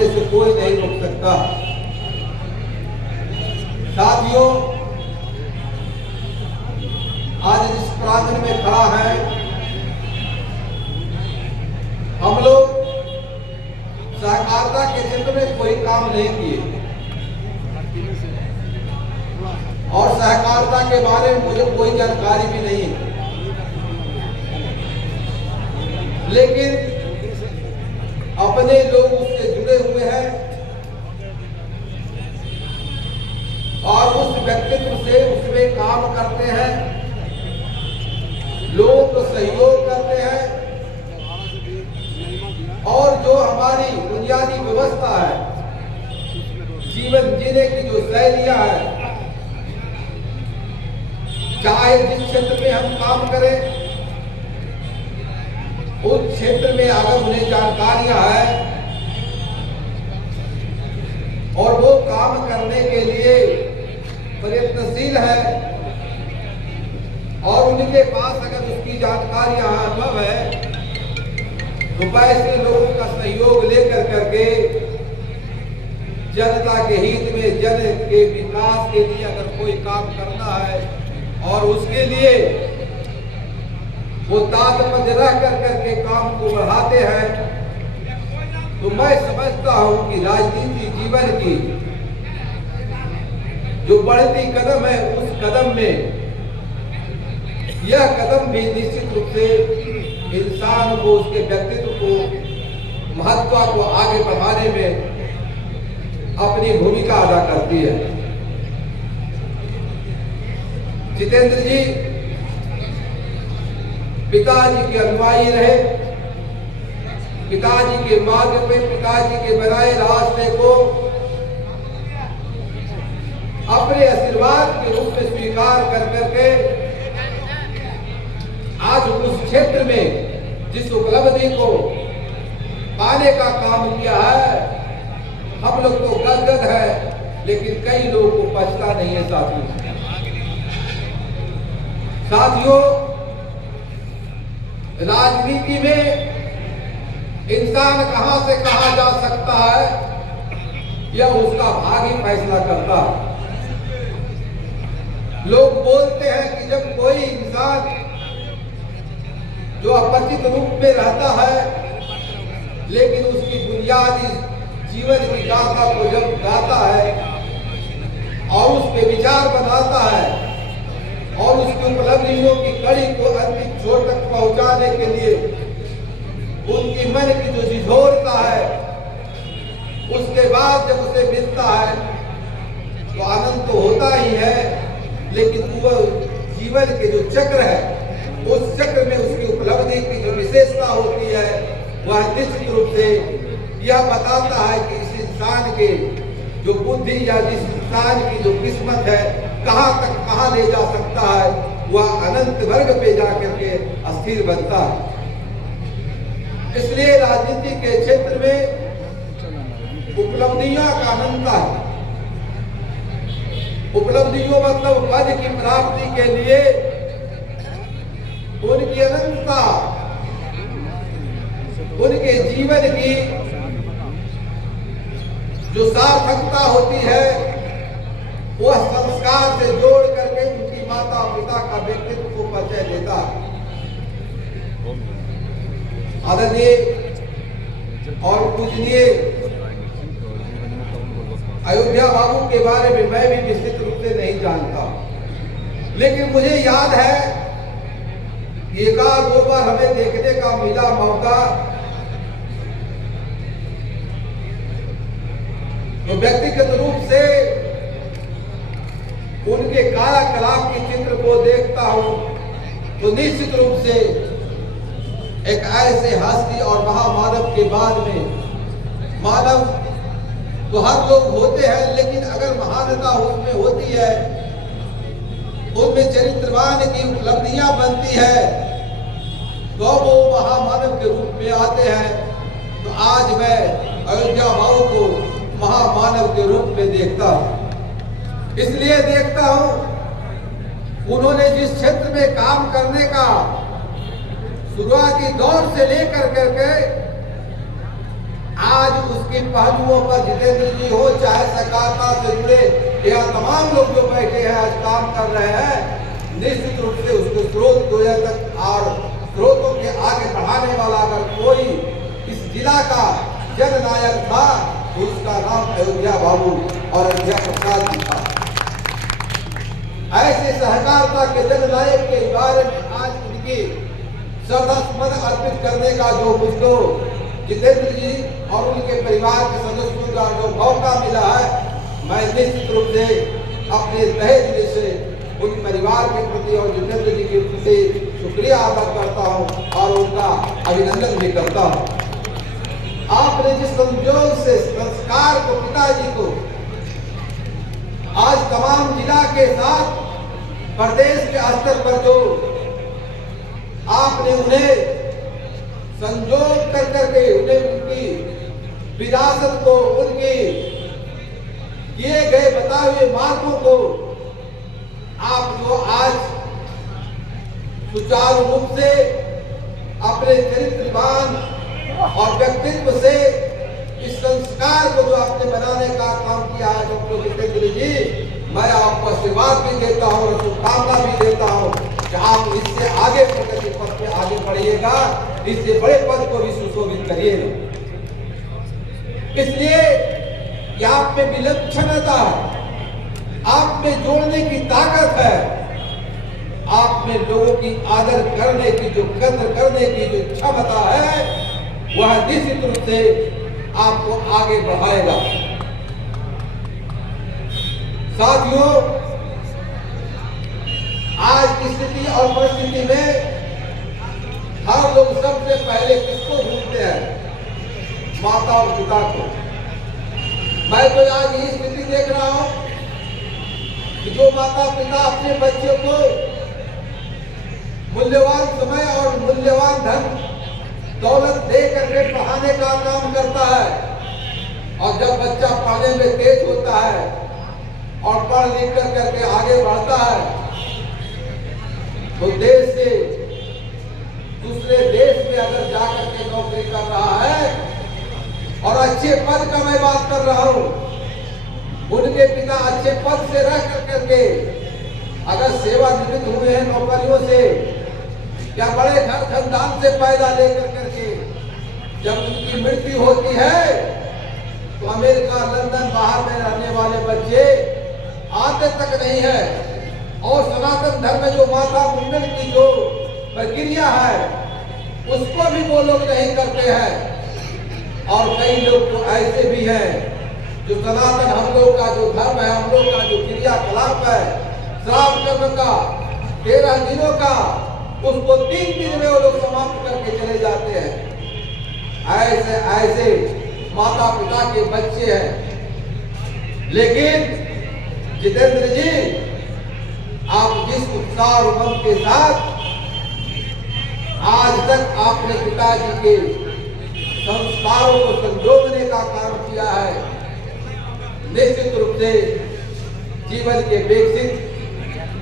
बढ़ने से कोई नहीं रोक सकता। साथियों, आज जिस प्रांगण में खड़ा है, हम लोग सहकारिता के क्षेत्र में कोई काम नहीं किए और सहकारिता के बारे में मुझे कोई जानकारी भी नहीं है, लेकिन अपने लोग उससे जुड़े हुए हैं और उस व्यक्तित्व से उसमें काम करते हैं, लोगों को सहयोग करते हैं और जो हमारी बुनियादी व्यवस्था है, जीवन जीने की जो शैलियां हैं, चाहे जिस क्षेत्र में हम काम करें उस क्षेत्र में अगर उन्हें जानकारियां हैं और वो काम करने के लिए प्रयत्नशील है और उनके पास अगर उसकी जानकारियां अनुभव है, तो वैसे लोगों का सहयोग लेकर करके जनता के हित में, जन के विकास के लिए अगर कोई काम करना है और उसके लिए वो तात्पर्य रह कर करके काम को बढ़ाते हैं, तो मैं समझता हूं कि राजनीति जीवन की जो बढ़ती कदम है, उस कदम में यह कदम भी निश्चित रूप से इंसान को, उसके व्यक्तित्व को, महत्व को आगे बढ़ाने में अपनी भूमिका अदा करती है। जितेंद्र जी पिताजी के अनुयायी रहे, पिताजी के मार्ग पे, पिताजी के बनाए रास्ते को अपने आशीर्वाद के रूप में स्वीकार कर करके आज उस क्षेत्र में जिस उपलब्धि को पाने का काम किया है, हम लोग तो गदगद है, लेकिन कई लोगों को पछता नहीं है। साथियों, राजनीति में इंसान कहां से कहां जा सकता है, यह उसका भाग ही फैसला करता है। लोग बोलते हैं कि जब कोई इंसान जो अपरिचित रूप में रहता है, लेकिन उसकी बुनियादी जीवन की गाथा को जब गाता है और उस पे विचार बनाता है और उसकी उपलब्धियों की कड़ी को अंतिम छोर तक पहुंचाने के लिए उनकी मन की जो झिझोरता है, उसके बाद जब उसे मिलता है तो आनंद तो होता ही है, लेकिन वह जीवन के जो चक्र है, उस चक्र में उसकी उपलब्धि की जो विशेषता होती है, वह निश्चित रूप से यह बताता है कि इस इंसान के जो बुद्धि या जिस इंसान की जो किस्मत है, कहां तक कहां ले जा सकता है, वह अनंत वर्ग पे जाकर के अस्थिर बनता है। इसलिए राजनीति के क्षेत्र में उपलब्धियां का अनंता है। उपलब्धियों मतलब पद की प्राप्ति के लिए उनकी अनंतता, उनके जीवन की जो सार्थकता होती है, वह संस्कार से जोड़ करके उनकी माता पिता का व्यक्तित्व को परिचय देता है। आदरणीय और पूजनीय अयोध्या बाबू के बारे में मैं भी विस्तृत रूप से नहीं जानता, लेकिन मुझे याद है एक आध दो बार हमें देखने का मिला मौका, तो व्यक्तिगत रूप से उनके कार्यकलाप के चित्र को देखता हूं, तो निश्चित रूप से एक ऐसे हस्ती और महामानव के बाद में, मानव तो हर लोग होते हैं, लेकिन अगर महानता उसमें होती है, उनमें चरित्रवान की उपलब्धियां बनती है, तो वो महामानव के रूप में आते हैं। तो आज मैं अयोध्या बाबू को महामानव के रूप में देखता हूं। इसलिए देखता हूं, उन्होंने जिस क्षेत्र में काम करने का शुरुआती दौर से लेकर करके आज उसके पहलुओं पर जितेंद्र जी हो, चाहे सहकारिता से जुड़े या तमाम लोग जो बैठे हैं आज काम कर रहे हैं, निश्चित रूप से उसके स्रोत को तक और स्रोतों के आगे बढ़ाने वाला अगर कोई इस जिला का जननायक था तो उसका नाम अयोध्या बाबू और अयोध्या प्रसाद जी था। ऐसे सहकारिता के जननायक के बारे में आज उनकी श्रद्धासुमन अर्पित करने का जो मुझको जितेंद्र जी और उनके परिवार के सदस्यों का जो मौका मिला है, मैं निश्चित रूप से अपने तहे दिल से उन परिवार के प्रति और जितेंद्र जी के प्रति शुक्रिया अदा करता हूं और उनका अभिनंदन भी करता हूं। आपने जिस संजोग से संस्कार को, पिताजी को आज तमाम जिला के साथ प्रदेश के स्तर पर जो आपने उन्हें संजोग कर करके उन्हें उनकी विरासत को, उनके किए गए बताए हुए मार्गों को आप जो आज सुचारू रूप से अपने चरित्रवान और व्यक्तित्व से इस संस्कार को जो आपने बनाने का काम किया है डॉक्टर जितेंद्र जी, मैं आपको आशीर्वाद भी देता हूँ और शुभकामना भी देता हूँ कि आप इससे आगे प्रगति पथ पे आगे बढ़िएगा, इससे बड़े पद को भी सुशोभित करिएगा। इसलिए कि आप में विलक्षणता है, आप में जोड़ने की ताकत है, आप में लोगों की आदर करने की, जो कद्र करने की जो क्षमता है, वह निश्चित रूप से आपको आगे बढ़ाएगा। साथियों, आज की स्थिति और परिस्थिति में हम लोग सबसे पहले किसको ढूंढते हैं? माता और पिता को। मैं तो आज ये स्थिति देख रहा हूं कि जो माता पिता अपने बच्चों को मूल्यवान समय और मूल्यवान धन दौलत दे करके पढ़ाने का काम करता है, और जब बच्चा पढ़ने में तेज होता है और पढ़ लिख कर करके आगे बढ़ता है तो देश से दूसरे देश में अगर जाकर के नौकरी कर रहा है और अच्छे पद का मैं बात कर रहा हूं, उनके पिता अच्छे पद से रह करके अगर सेवानिवृत्त हुए हैं नौकरियों से या बड़े घर खानदान से पैदा लेकर करके जब उनकी मृत्यु होती है तो अमेरिका, लंदन, बाहर में रहने वाले बच्चे आते तक नहीं है, और सनातन धर्म में जो माता मुंडन की जो प्रक्रिया है उसको भी वो लोग नहीं करते हैं। और कई लोग तो ऐसे भी हैं जो सनातन हम लोग का जो धर्म है, हम लोग का जो क्रियाकलाप है, श्राद्ध कर्म का 13 दिनों का, उसको 3 दिन में वो लोग समाप्त करके चले जाते हैं। ऐसे ऐसे माता पिता के बच्चे हैं। लेकिन जितेंद्र जी, आप जिस उत्साह और उमंग के साथ आज तक आपने पिताजी के संस्कारों को संजोने का काम किया है, निश्चित रूप से जीवन के विकसित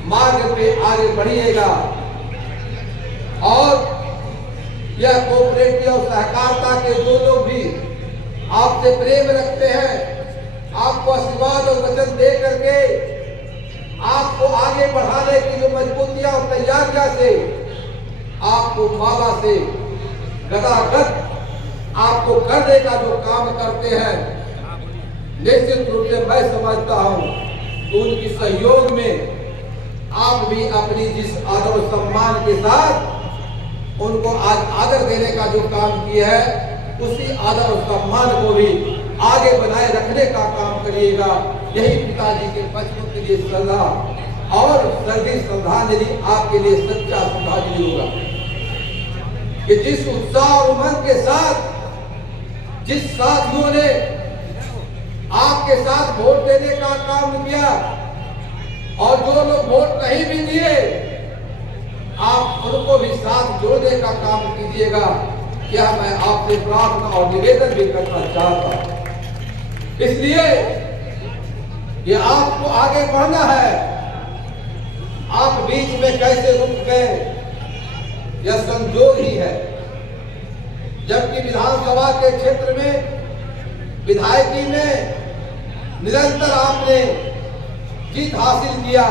मार्ग पे आगे बढ़िएगा। और यह कोऑपरेटिव और सहकारिता के जो लोग भी आपसे प्रेम रखते हैं, आपको आशीर्वाद और वचन दे करके आपको आगे बढ़ाने की जो मजबूतियां और तैयारियां से आपको माला से गदागद आपको करने का जो काम करते हैं, निश्चित रूप से मैं समझता हूं कि उनकी सहयोग में आप भी अपनी जिस आदर और सम्मान के साथ उनको आज आदर देने का जो काम किया है, उसी आदर और सम्मान को भी आगे बनाए रखने का काम करिएगा। यही पिताजी के बच्चों के लिए श्रद्धा और सर्दी श्रद्धांजलि आपके लिए सच्चा श्रद्धांजलि होगा कि जिस उत्साह और उमंग के साथ जिस साथियों ने आपके साथ वोट देने का काम किया और जो लोग वोट नहीं भी दिए, आप उनको भी साथ जोड़ने का काम कीजिएगा। क्या मैं आपसे प्रार्थना और निवेदन भी करना चाहता हूं। इसलिए ये आपको आगे बढ़ना है। आप बीच में कैसे रुक गए, यह संजोग ही है। जबकि विधानसभा के क्षेत्र में विधायकी में निरंतर आपने जीत हासिल किया,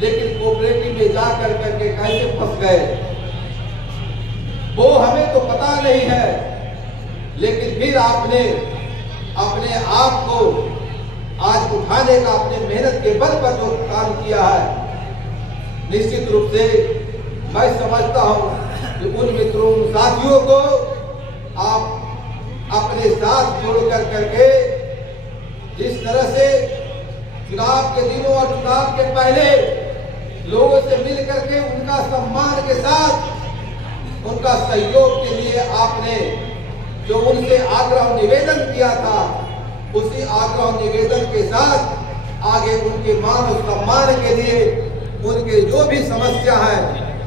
लेकिन कोऑपरेटिव में जाकर करके कैसे फंस गए वो हमें तो पता नहीं है। लेकिन फिर आपने अपने आप को आज उठाने का अपने मेहनत के बल पर जो काम किया है, निश्चित रूप से मैं समझता हूं कि उन मित्रों साथियों को आप अपने साथ जोड़कर करके जिस तरह से चुनाव के दिनों और चुनाव के पहले लोगों से मिल करके उनका सम्मान के साथ उनका सहयोग के लिए आपने जो उनसे आग्रह निवेदन किया था, उसी आग्रह निवेदन के साथ आगे उनके मान और सम्मान के लिए उनके जो भी समस्या है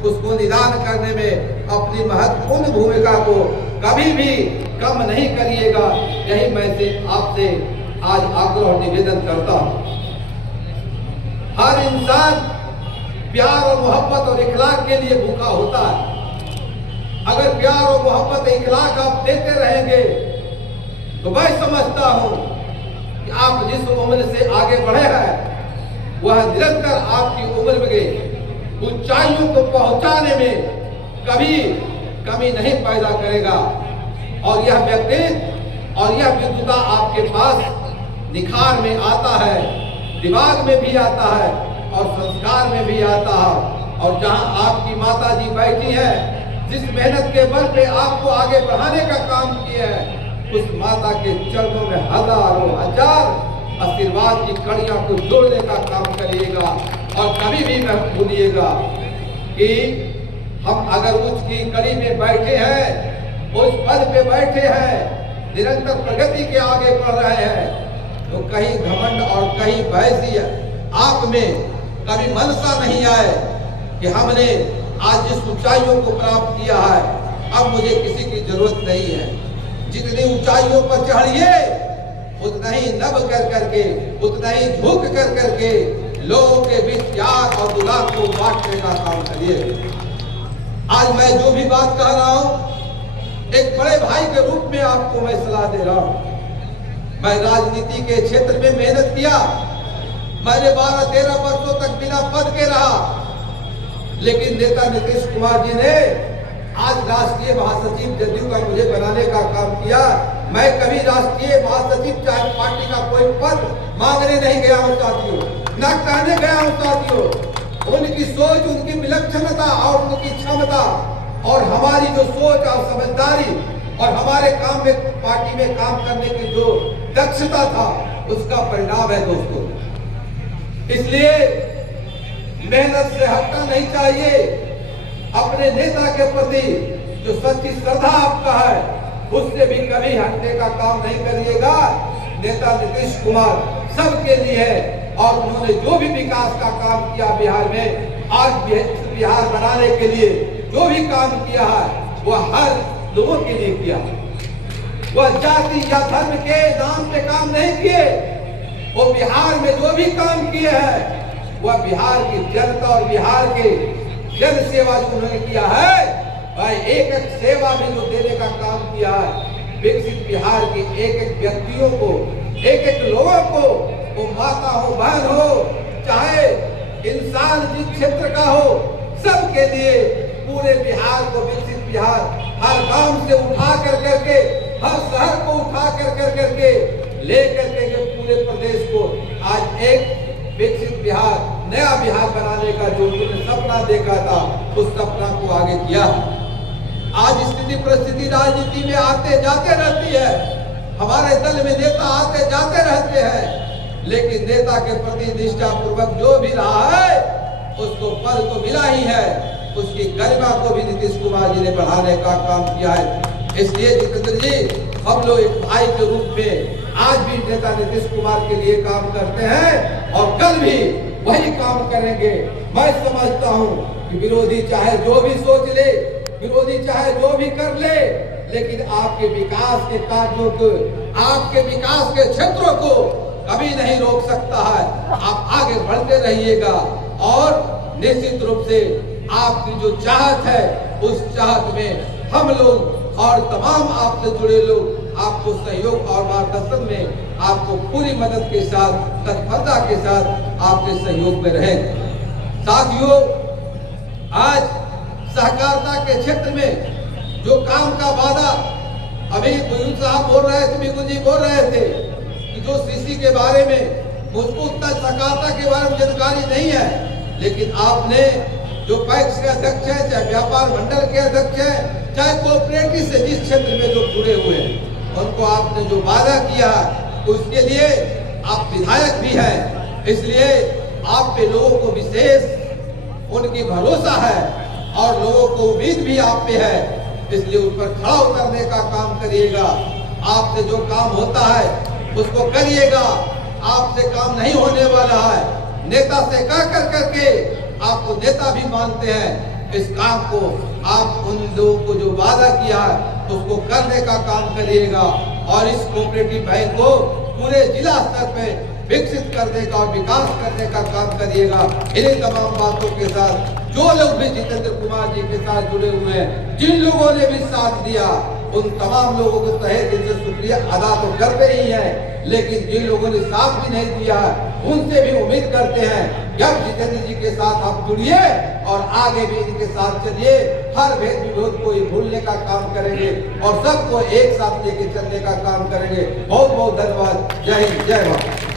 उसको निदान करने में अपनी महत्वपूर्ण भूमिका को कभी भी कम नहीं करिएगा। यही मैं से आपसे आज आग्रह निवेदन करता हूं। हर इंसान प्यार और मोहब्बत और इखलाक के लिए भूखा होता है। अगर प्यार और मोहब्बत इखलाक आप देते रहेंगे तो मैं समझता हूं कि आप जिस उम्र से आगे बढ़े हैं वह निरंतर आपकी उम्र में ऊंचाइयों को पहुंचाने में कभी कमी नहीं पैदा करेगा। और यह व्यक्तित्व और यह विद्वता आपके पास निखार में आता है, दिमाग में भी आता है और संस्कार में भी आता है। और जहां आपकी माता जी बैठी है, जिस मेहनत के बल पे आपको आगे बढ़ाने का काम किया है, उस माता के चरणों में हजारों हजार आशीर्वाद की कड़ियां को जोड़ने का काम करिएगा। और कभी भी मत भूलिएगा कि हम अगर उसकी कड़ी में बैठे हैं, उस पद पे बैठे हैं, निरंतर प्रगति के आगे बढ़ रहे हैं, तो कहीं घमंड और कहीं बहसी आप में कभी मनसा नहीं आए कि हमने आज जिस ऊंचाइयों को प्राप्त किया है अब मुझे किसी की जरूरत नहीं है। जितनी ऊंचाइयों पर चढ़िए उतना ही नब कर करके, उतना ही झुक कर करके लोगों के बीच प्यार और दुलार को बांटने का काम करिए। आज मैं जो भी बात कह रहा हूं, एक बड़े भाई के रूप में आपको मैं सलाह दे रहा हूं। मैं राजनीति के क्षेत्र में मेहनत किया, मैंने 12-13 वर्षों तक बिना पद के रहा, लेकिन नेता नीतीश कुमार जी ने आज राष्ट्रीय महासचिव जदयू का मुझे बनाने का काम किया। मैं कभी राष्ट्रीय महासचिव चाहे पार्टी का कोई पद मांगने नहीं गया हूं साथियों, न कहने गया हूं साथियों। उनकी सोच, उनकी विलक्षणता और उनकी क्षमता और हमारी जो सोच और समझदारी और हमारे काम में, पार्टी में काम करने की जो दक्षता था, उसका परिणाम है दोस्तों। इसलिए मेहनत से हटना नहीं चाहिए। अपने नेता के प्रति जो सच्ची श्रद्धा आपका है, उससे भी कभी हटने का काम नहीं करिएगा। नेता नीतीश कुमार सबके लिए है और उन्होंने जो भी विकास का काम किया बिहार में, आज बिहार बनाने के लिए जो भी काम किया है, वह हर लोगों के लिए किया। वह जाति या धर्म के नाम पे काम नहीं किए। वो बिहार में जो भी काम किए हैं, वह बिहार की जनता और बिहार के जन सेवा जो उन्होंने किया है, वह एक एक सेवा भी जो देने का काम किया है, विकसित बिहार के एक एक व्यक्तियों को, एक एक लोगों को, वो माता हो, बहन हो, चाहे इंसान जिस क्षेत्र का हो, सबके लिए पूरे बिहार को विकसित बिहार, हर गांव से उठा कर करके, हर शहर को उठा कर करके लेकर के पूरे प्रदेश को आज एक विकसित बिहार, नया बिहार बनाने का जो उन्होंने सपना देखा था, उस सपना को आगे किया। आज स्थिति परिस्थिति राजनीति में आते जाते रहती है, हमारे दल में नेता आते जाते रहते हैं, लेकिन नेता के प्रति निष्ठा पूर्वक जो भी रहा है उसको पद तो मिला ही है, उसकी गरिमा को भी नीतीश कुमार जी ने बढ़ाने का काम किया है। इसलिए जितेंद्र जी, हम लोग एक भाई के रूप में आज भी नेता नीतीश कुमार के लिए काम करते हैं और कल भी वही काम करेंगे। मैं समझता हूं कि विरोधी चाहे जो भी सोच ले, विरोधी चाहे जो भी कर ले, लेकिन आपके विकास के कार्यों को, आपके विकास के क्षेत्रों को कभी नहीं रोक सकता है। आप आगे बढ़ते रहिएगा और निश्चित रूप से आपकी जो चाहत है, उस चाहत में हम लोग और तमाम आपसे जुड़े लोग आपको सहयोग और मार्गदर्शन में आपको पूरी मदद के साथ, तत्परता के साथ आपके सहयोग में रहेंगे। साथियों, आज सहकारिता के क्षेत्र में जो काम का वादा अभी बुजुर्ग साहब बोल रहे थे, बिल्कुल जी बोल रहे थे कि जो सीसी के बारे में मुझको उतना सहकारिता के बारे में जानकारी नहीं है, लेकिन आपने जो पैक्स के अध्यक्ष है, चाहे व्यापार मंडल के अध्यक्ष है, चाहे कोऑपरेटिव से जिस क्षेत्र में जो जुड़े हुए हैं, उनको आपने जो वादा किया उसके लिए आप विधायक भी हैं, इसलिए आप पे लोगों को विशेष उनकी भरोसा है और लोगों को उम्मीद भी आप पे है, इसलिए उस पर खड़ा उतरने का काम करिएगा। आपसे जो काम होता है उसको करिएगा, आपसे काम नहीं होने वाला है। नेता से कह कर करके आपको नेता भी मानते हैं, इस काम को आप उन लोगों को जो वादा किया है उसको करने का काम करिएगा और इस कोऑपरेटिव बैंक को पूरे जिला स्तर पे विकसित करने का और विकास करने का काम करिएगा। इन्हीं तमाम बातों के साथ जो लोग भी जितेंद्र कुमार जी के साथ जुड़े हुए हैं, जिन लोगों ने भी साथ दिया, उन तमाम लोगों को तहे दिल से शुक्रिया अदा तो करते ही हैं, लेकिन जिन लोगों ने साथ भी नहीं दिया उनसे भी उम्मीद करते हैं जब जितेंद्र जी के साथ आप जुड़िए और आगे भी इनके साथ चलिए, हर भेद विरोध को भूलने का काम करेंगे और सबको एक साथ लेके चलने का काम करेंगे। बहुत बहुत धन्यवाद। जय हिंद, जय भारत।